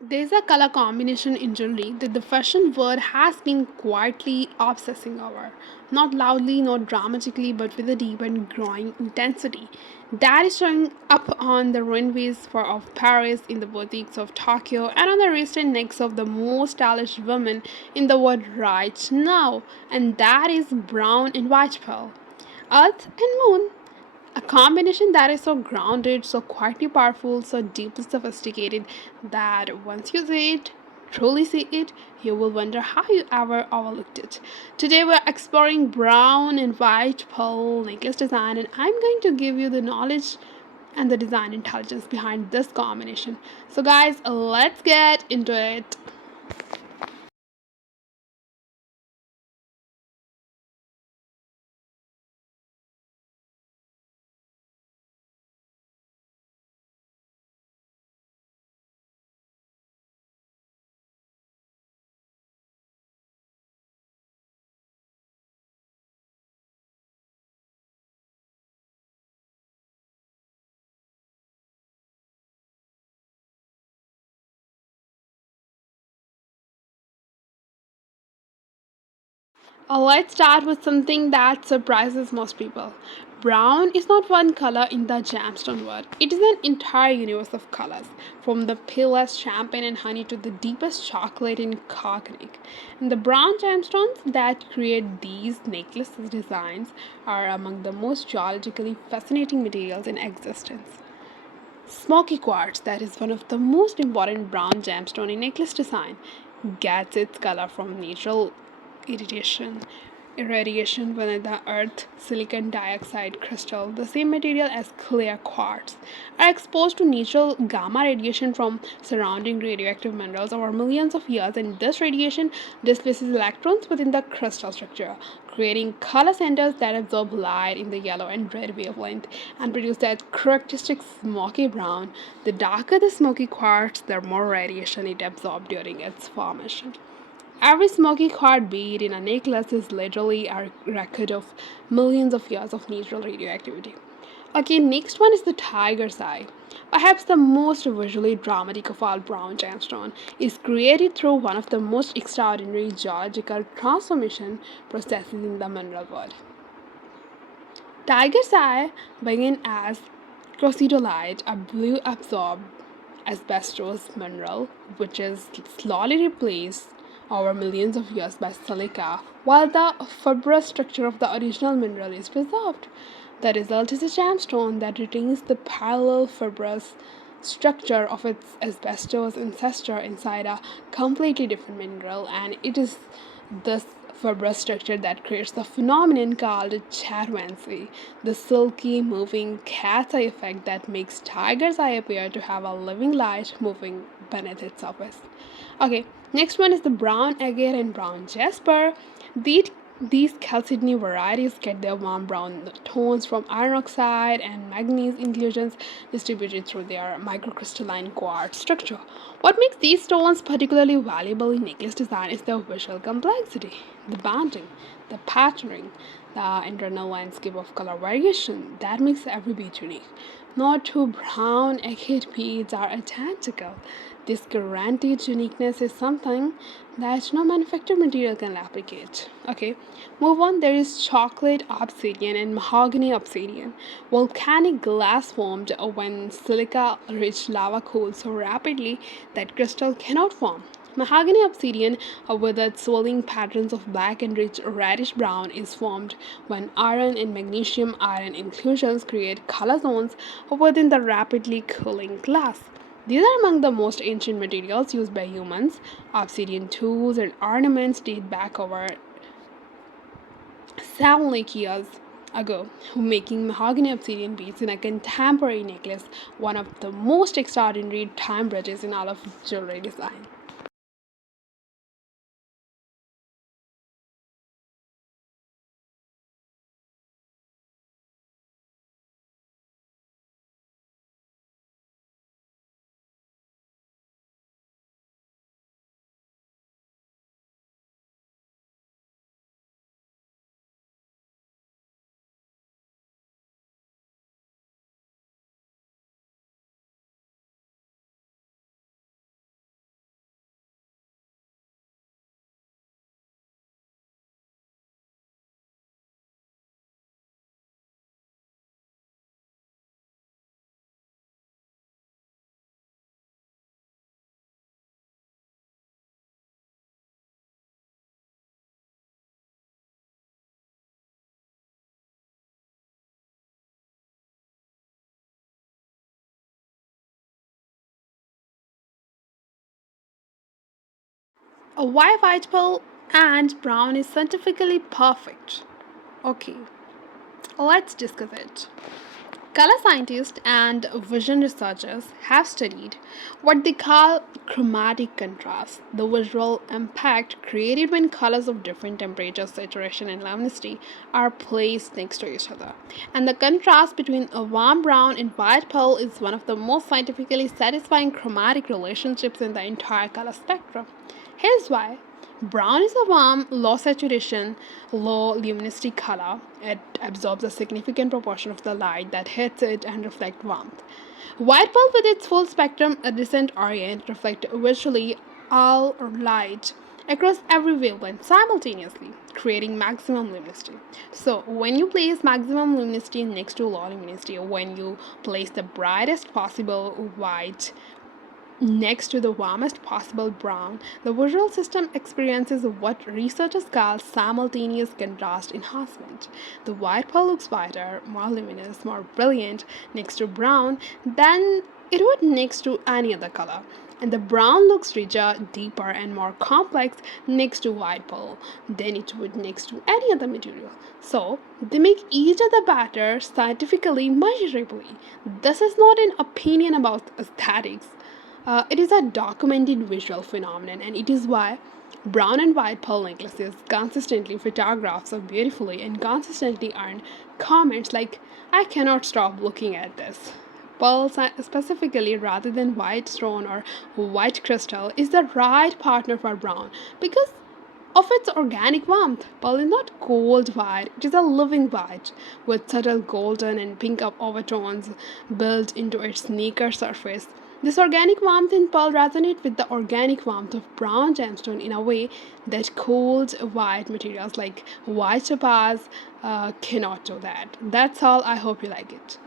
There's a color combination in jewelry that the fashion world has been quietly obsessing over. Not loudly, not dramatically, but with a deep and growing intensity. That is showing up on the runways of Paris, in the boutiques of Tokyo, and on the wrist and necks of the most stylish women in the world right now. And that is brown and white pearl. Earth and moon, a combination that is so grounded, so quietly powerful, so deeply sophisticated that once you see it, truly see it, you will wonder how you ever overlooked it. Today we're exploring brown and white pearl necklace design, and I'm going to give you the knowledge and the design intelligence behind this combination. So, guys, let's get into it. Let's start with something that surprises most people. Brown is not one color in the gemstone world. It is an entire universe of colors, from the palest champagne and honey to the deepest chocolate and cognac. And the brown gemstones that create these necklace designs are among the most geologically fascinating materials in existence. Smoky quartz, that is one of the most important brown gemstone in necklace design, gets its color from natural irradiation. Irradiation when the earth silicon dioxide crystal, the same material as clear quartz, are exposed to natural gamma radiation from surrounding radioactive minerals over millions of years, and this radiation displaces electrons within the crystal structure, creating color centers that absorb light in the yellow and red wavelength and produce that characteristic smoky brown. The darker the smoky quartz, the more radiation it absorbs during its formation. Every smoky quartz bead in a necklace is literally a record of millions of years of natural radioactivity. Okay, next one is the tiger's eye. Perhaps the most visually dramatic of all brown gemstone is created through one of the most extraordinary geological transformation processes in the mineral world. Tiger's eye began as crucidolite, a blue absorbed asbestos mineral, which is slowly replaced over millions of years by silica, while the fibrous structure of the original mineral is preserved. The result is a gemstone that retains the parallel fibrous structure of its asbestos ancestor inside a completely different mineral, and it is this fibrous structure that creates the phenomenon called chatoyancy, the silky moving cat's eye effect that makes tiger's eye appear to have a living light moving beneath its surface. Okay, next one is the brown agate and brown jasper. These chalcedony varieties get their warm brown tones from iron oxide and manganese inclusions distributed through their microcrystalline quartz structure. What makes these stones particularly valuable in necklace design is their visual complexity, the banding, the patterning, the internal landscape of color variation that makes every bead unique. No two brown agate beads are identical. This guaranteed uniqueness is something that no manufactured material can replicate. Okay, move on. There is chocolate obsidian and mahogany obsidian. Volcanic glass formed when silica rich lava cools so rapidly that crystal cannot form. Mahogany obsidian, with its swirling patterns of black and rich reddish brown, is formed when iron and magnesium iron inclusions create color zones within the rapidly cooling glass. These are among the most ancient materials used by humans. Obsidian tools and ornaments date back over 7 years ago, making mahogany obsidian beads in a contemporary necklace one of the most extraordinary time bridges in all of jewelry design. Why white pearl and brown is scientifically perfect? Okay, let's discuss it. Color scientists and vision researchers have studied what they call chromatic contrast, the visual impact created when colors of different temperatures, saturation, and luminosity are placed next to each other. And the contrast between a warm brown and white pearl is one of the most scientifically satisfying chromatic relationships in the entire color spectrum. Here's why. Brown is a warm, low saturation, low luminosity color. It absorbs a significant proportion of the light that hits it and reflects warmth. White pearl, with its full spectrum iridescent orient, reflects visually all light across every wavelength simultaneously, creating maximum luminosity. So, when you place maximum luminosity next to low luminosity, when you place the brightest possible white next to the warmest possible brown, the visual system experiences what researchers call simultaneous contrast enhancement. The white pearl looks whiter, more luminous, more brilliant next to brown than it would next to any other color. And the brown looks richer, deeper, and more complex next to white pearl than it would next to any other material. So, they make each other better scientifically, measurably. This is not an opinion about aesthetics. It is a documented visual phenomenon, and it is why brown and white pearl necklaces consistently photograph so beautifully and consistently earn comments like, I cannot stop looking at this. Pearl, specifically, rather than white stone or white crystal, is the right partner for brown because of its organic warmth. Pearl is not cold white, it is a living white with subtle golden and pink overtones built into its nacre surface. This organic warmth in pearl resonates with the organic warmth of brown gemstone in a way that cold white materials like white topaz cannot do that. That's all. I hope you like it.